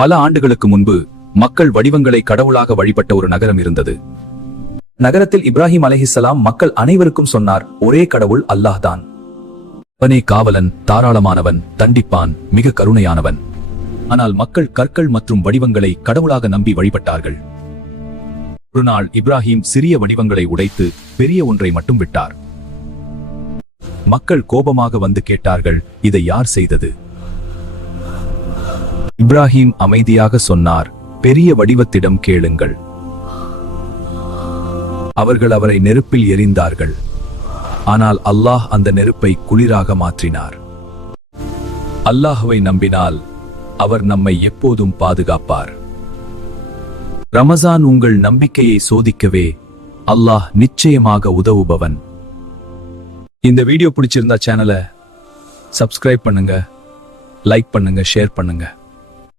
பல ஆண்டுகளுக்கு முன்பு மக்கள் வடிவங்களை கடவுளாக வழிபட்ட ஒரு நகரம் இருந்தது. நகரத்தில் இப்ராஹிம் அலைஹிஸ்ஸலாம் மக்கள் அனைவருக்கும் சொன்னார், ஒரே கடவுள் அல்லாஹ் தான். அவனே காவலன், தாராளமானவன், தண்டிப்பான், மிக கருணையானவன். ஆனால் மக்கள் கற்கள் மற்றும் வடிவங்களை கடவுளாக நம்பி வழிபட்டார்கள். ஒரு நாள் இப்ராஹிம் சிறிய வடிவங்களை உடைத்து பெரிய ஒன்றை மட்டும் விட்டார். மக்கள் கோபமாக வந்து கேட்டார்கள், இதை யார் செய்தது? இப்ராஹிம் அமைதியாக சொன்னார், பெரிய வடிவத்திடம் கேளுங்கள். அவர்கள் அவரை நெருப்பில் எரிந்தார்கள். ஆனால் அல்லாஹ் அந்த நெருப்பை குளிராக மாற்றினார். அல்லாஹ்வை நம்பினால் அவர் நம்மை எப்போதும் பாதுகாப்பார். ரமஸான் உங்கள் நம்பிக்கையை சோதிக்கவே அல்லாஹ் நிச்சயமாக உதவுபவன். இந்த வீடியோ பிடிச்சிருந்தா சேனலை சப்ஸ்கிரைப் பண்ணுங்க, லைக் பண்ணுங்க, ஷேர் பண்ணுங்க.